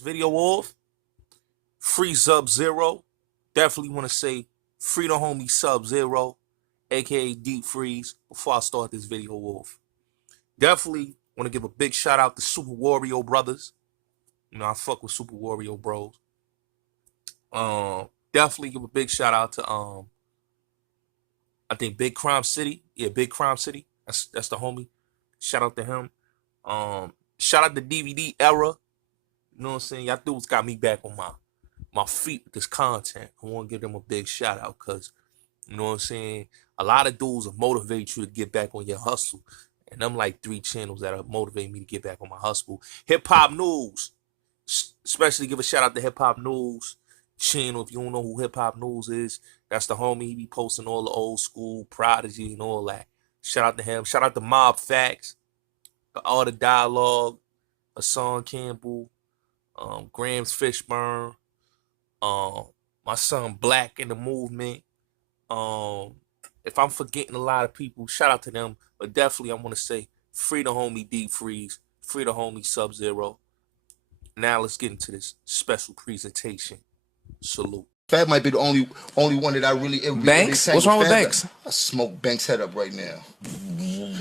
Video off. Free Sub-Zero. Definitely want to say free the homie Sub-Zero, aka Deep Freeze, before I start this video off. Definitely want to give a big shout out to Super Wario brothers. You know, I fuck with Super Wario bros. Definitely give a big shout out to I think Big Crime City. Yeah, Big Crime City. That's the homie. Shout out to him. Shout out to DVD Era. You know what I'm saying? Y'all dudes got me back on my feet with this content. I want to give them a big shout out because, you know what I'm saying? A lot of dudes will motivate you to get back on your hustle. And I'm like 3 channels that motivate me to get back on my hustle. Hip Hop News. Especially give a shout out to Hip Hop News channel. If you don't know who Hip Hop News is, that's the homie. He be posting all the old school Prodigy and all that. Shout out to him. Shout out to Mob Facts. All the Dialogue. Hassan Campbell. Grams Fishburne. My son Black in the Movement. If I'm forgetting a lot of people, shout out to them. But definitely I want to say free the homie Deep Freeze. Free the homie Sub-Zero. Now let's get into this special presentation. Salute. Fab might be the only one that I really... Banks? What's wrong with Banks? I smoke Banks' head up right now. I'm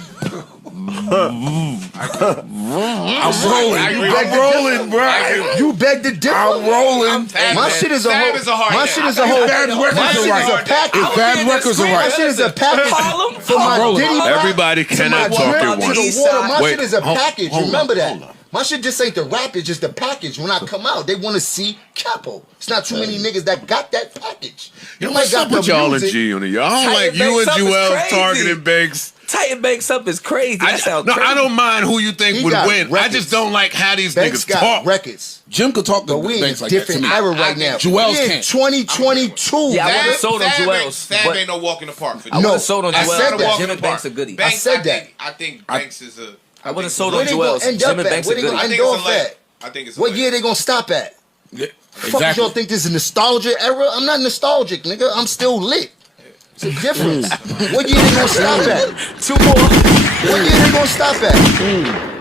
rolling, bro. You beg the differ. I'm rolling. My shit is a whole... My shit is a whole... My shit is a package. If bad records are right. My shit is a package. For my Diddy rap, everybody cannot talk at once. My shit is a package. Remember that. My shit just ain't the rap, it's just the package. When I come out, they want to see Capo. It's not too many niggas that got that package. You might got with y'all and G on it. Y'all don't like you and Joel targeting Banks. Tighten Banks up is crazy. That sounds crazy. I don't mind who you think would win. Records. I just don't like how these Banks niggas got talk. records. Jim could talk to But we in a Banks like that. different era right now. Joel's we in can't. 2022. Yeah, I would have sold on Joel's. Fab ain't no walk in the park for I would have sold on I Joel's. said that. Jim and Banks are goodies. Banks, I said that. I think Banks is a... I would have sold Where on they gonna Joel's. end Jim up and at? Banks are Where they gonna goodies. end off at? I think it's What year they gonna stop at? Fuck, Exactly. y'all think this is a nostalgia era? I'm not nostalgic, nigga. I'm still lit. It's a difference. What year they gonna stop at? 2 more. What year they gonna stop at?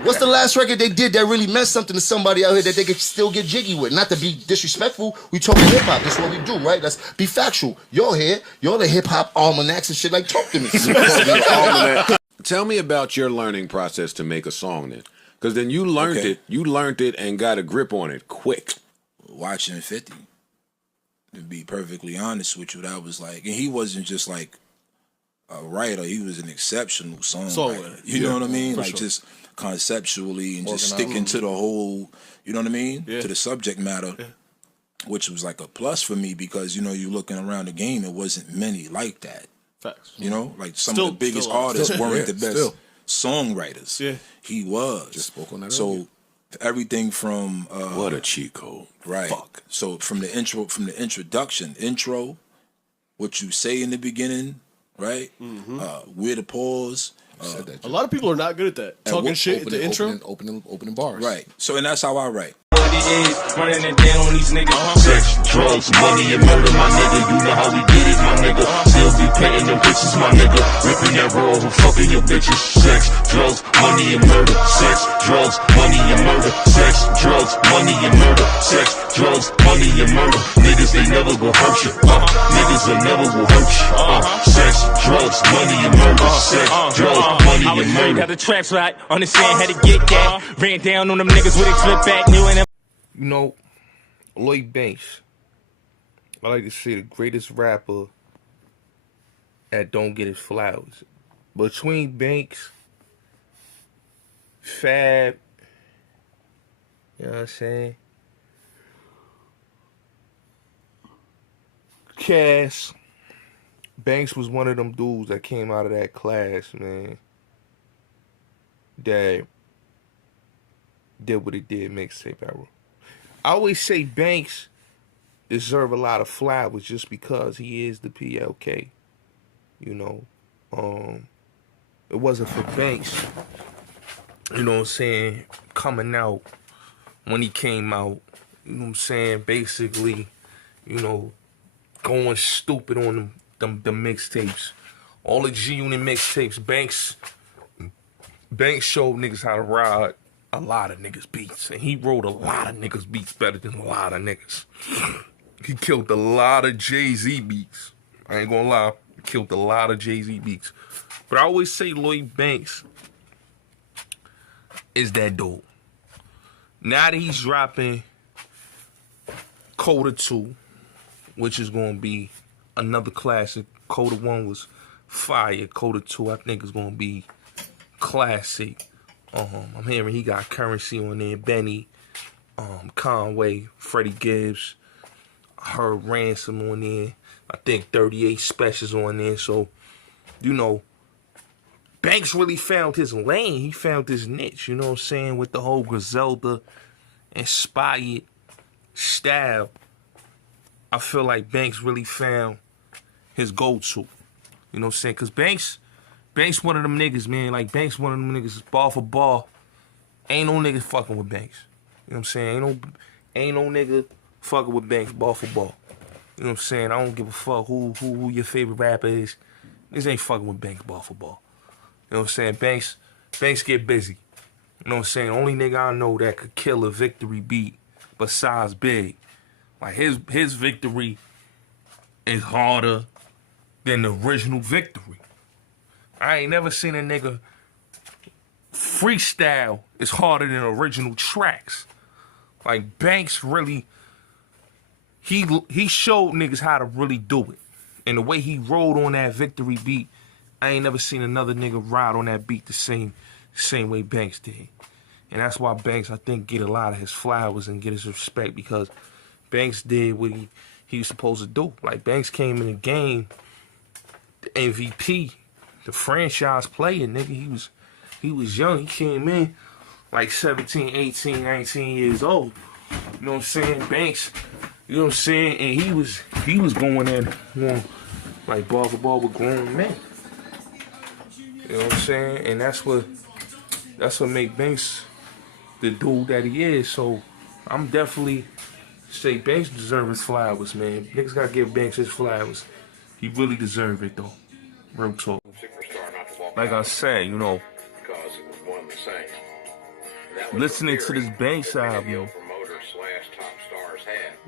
What's the last record they did that really meant something to somebody out here that they could still get jiggy with? Not to be disrespectful, we talking hip hop. That's what we do, right? Let's be factual. You're here, you're the hip hop almanacs and shit. Like, talk to me. Tell me about your learning process to make a song then. Because then you learned it and got a grip on it quick. Watching 50. To be perfectly honest with you, that was like, and he wasn't just like a writer, he was an exceptional songwriter. You know what I mean? Like just conceptually and just sticking to the whole, you know what I mean? To the subject matter, which was like a plus for me because, you know, you looking around the game, it wasn't many like that. Facts. You know, like some of the biggest artists weren't the best songwriters. Yeah. He was. Just spoke on that so everything from what a cheat code. Right. Fuck. So from the introduction, what you say in the beginning, right? Where to pause. A lot of people are not good at that. Talking shit at the intro. Opening bars. Right. So, and that's how I write. Running it down on these niggas. Sex, drugs, money, and murder, my nigga. You know how we get it, my nigga. Still be paying them bitches, my nigga. Ripping that roll and fucking your bitches. Sex, drugs, money, and murder. Sex, drugs, money, and murder. Sex, drugs, money, and murder. Sex, drugs, money, and murder. Niggas, they never gon' hurt you. Niggas, they never will hurt you. Sex, drugs, money, and murder. Sex, drugs, money, and murder. Got the traps right. Understand how to get that. Ran down on them niggas with a flip back. Knew and You know, Lloyd Banks, I like to say the greatest rapper that don't get his flowers. Between Banks, Fab, you know what I'm saying? Cass, Banks was one of them dudes that came out of that class, man, that did what he did mixtape era. I always say Banks deserve a lot of flowers just because he is the PLK. You know, it wasn't for Banks, you know what I'm saying, coming out when he came out, you know what I'm saying, basically, you know, going stupid on them mixtapes. All the G-Unit mixtapes, Banks showed niggas how to ride a lot of niggas beats, and he wrote a lot of niggas beats better than a lot of niggas. He killed a lot of Jay-Z beats. I ain't gonna lie, he killed a lot of Jay-Z beats. But I always say Lloyd Banks is that dude. Now that he's dropping Coda 2, which is gonna be another classic. Coda 1 was fire. Coda 2, I think, is gonna be classic. I'm hearing he got Currency on there, Benny, Conway, Freddie Gibbs, I heard Ransom on there. I think 38 Specials on there. So, you know, Banks really found his lane. He found his niche, you know what I'm saying, with the whole Griselda inspired style. I feel like Banks really found his go-to. You know what I'm saying? Because Banks one of them niggas, man. Like, Banks one of them niggas, ball for ball. Ain't no nigga fucking with Banks. You know what I'm saying? Ain't no nigga fucking with Banks, ball for ball. You know what I'm saying? I don't give a fuck who your favorite rapper is. Niggas ain't fucking with Banks, ball for ball. You know what I'm saying? Banks get busy. You know what I'm saying? Only nigga I know that could kill a victory beat besides Big. Like, his victory is harder than the original victory. I ain't never seen a nigga freestyle is harder than original tracks. Like, Banks really, he showed niggas how to really do it. And the way he rode on that victory beat, I ain't never seen another nigga ride on that beat the same way Banks did. And that's why Banks, I think, get a lot of his flowers and get his respect, because Banks did what he was supposed to do. Like, Banks came in the game, the MVP, the franchise player, nigga. He was young. He came in like 17, 18, 19 years old. You know what I'm saying? Banks, you know what I'm saying? And he was going at like ball for ball with grown men. You know what I'm saying? And that's what make Banks the dude that he is. So I'm definitely say Banks deserves his flowers, man. Niggas gotta give Banks his flowers. He really deserve it though. Real talk. Like I said, you know, listening to this Banks album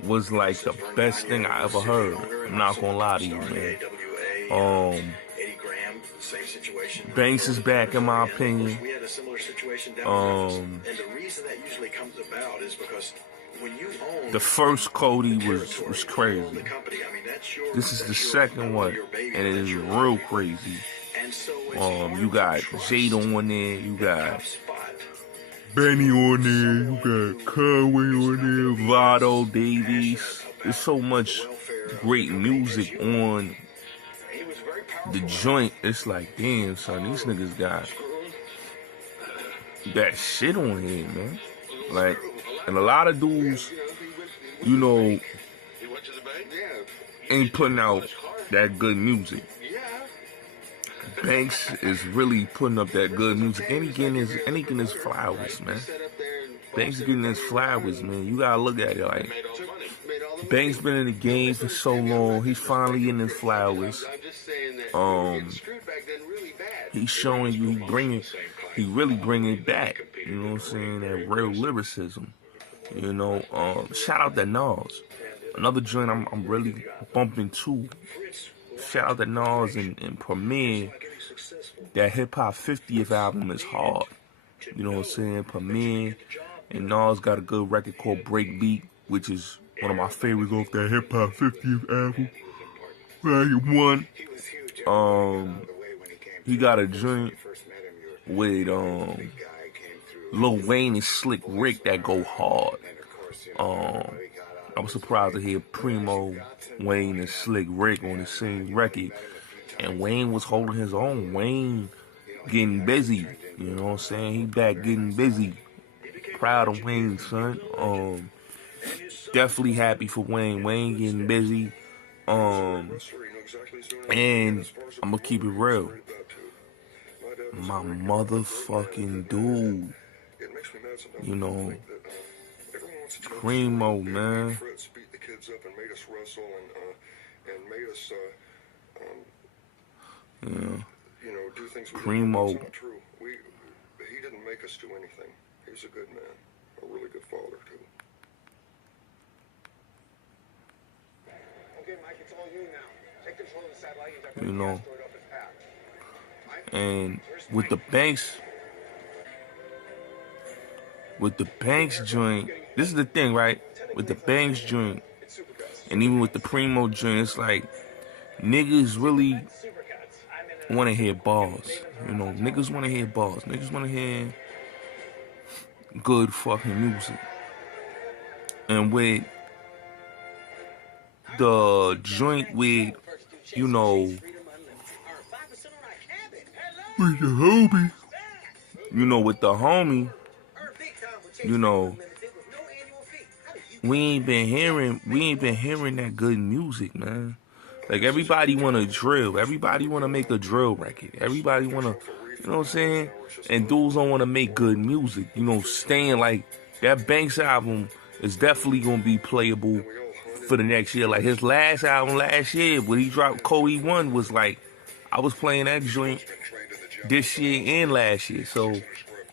was like the best thing I ever heard. I'm not gonna lie to you, man. Banks is back, in my opinion. The first Cody was crazy. This is the second one, and it is real crazy. You got Jade on there, you got Benny on there, you got Conway on there, Vado, Davies. There's so much great music on the joint. It's like, damn, son, these niggas got that shit on here, man. Like, and a lot of dudes, you know, ain't putting out that good music. Banks is really putting up that good music. And he getting his flowers, man. Banks getting his flowers, man. You gotta look at it like, Banks been in the game for so long. He's finally getting his flowers. He's showing you, he really bringing it back. You know what I'm saying? That real lyricism. You know, shout out to Nas. Another joint I'm really bumping too. Shout out to Nas and Premier. That Hip Hop 50th album is hard. You know what I'm saying? Premier and Nas got a good record called Breakbeat, which is one of my favorites off that Hip Hop 50th album. He got a joint with Lil Wayne and Slick Rick that go hard. I was surprised to hear Primo, Wayne, and Slick Rick on the same record. And Wayne was holding his own. Wayne getting busy. You know what I'm saying? He back getting busy. Proud of Wayne, son. Definitely happy for Wayne. Wayne getting busy. And I'm gonna keep it real. My motherfucking dude. You know, Primo, man. Yeah. Primo. He didn't make us do anything. He's a good man, a really good father too. Okay, Mike, it's all you now. Take control of the satellite and divert You the know, asteroid off its path. and with the Banks joint, this is the thing, right? With the Banks joint, and even with the Primo joint, it's like niggas really want to hear bars. You know, niggas want to hear bars. Niggas want to hear good fucking music. And with the joint with, you know, with the homie, with the homie, we ain't been hearing that good music, man. Like, everybody want to drill. Everybody want to make a drill record. Everybody want to, you know what I'm saying? And dudes don't want to make good music. You know, staying like, that Banks album is definitely going to be playable for the next year. Like, his last album last year, when he dropped Cody 1, was like, I was playing that joint this year and last year. So,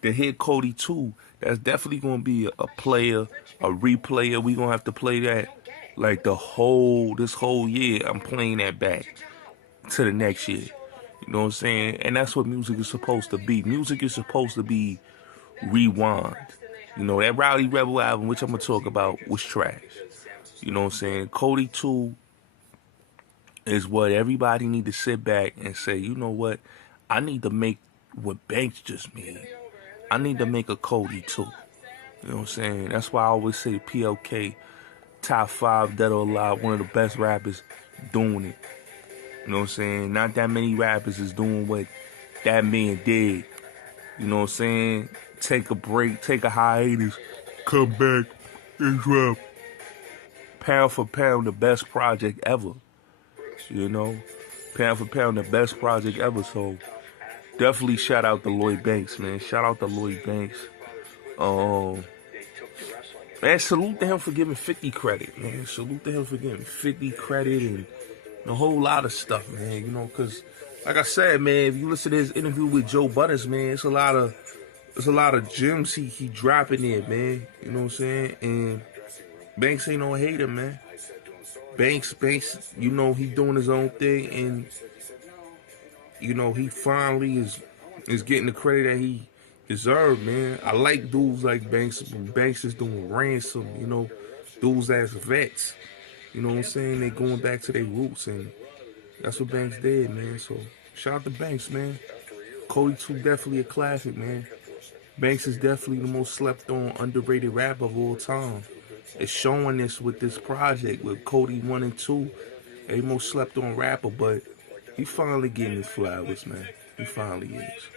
to hit Cody 2, that's definitely going to be a player, a replayer. We going to have to play that. Like, this whole year, I'm playing that back to the next year. You know what I'm saying? And that's what music is supposed to be. Music is supposed to be rewind. You know, that Rowdy Rebel album, which I'm going to talk about, was trash. You know what I'm saying? Cody 2 is what everybody need to sit back and say, you know what? I need to make what Banks just made. I need to make a Cody 2. You know what I'm saying? That's why I always say PLK, top 5, dead or alive, one of the best rappers doing it. You know what I'm saying? Not that many rappers is doing what that man did. You know what I'm saying? Take a break, take a hiatus, come back and drop pound for pound the best project ever. You know? Pound for pound the best project ever. So definitely shout out to Lloyd Banks, man. Shout out to Lloyd Banks. Man, salute to him for giving 50 credit, man. Salute to him for giving 50 credit and a whole lot of stuff, man. You know, because, like I said, man, if you listen to his interview with Joe Butters, man, it's a lot of gems he dropping there, man. You know what I'm saying? And Banks ain't no hater, man. Banks, you know, he doing his own thing, and you know, he finally is getting the credit that he deserved, man. I like dudes like Banks. Banks is doing Ransom, you know, dudes as vets. You know what I'm saying? They going back to their roots, and that's what Banks did, man. So shout out to Banks, man. Cody 2 definitely a classic, man. Banks is definitely the most slept on, underrated rapper of all time. It's showing this with this project with Cody 1 and 2. A most slept on rapper, but he finally getting his flowers, man. He finally is.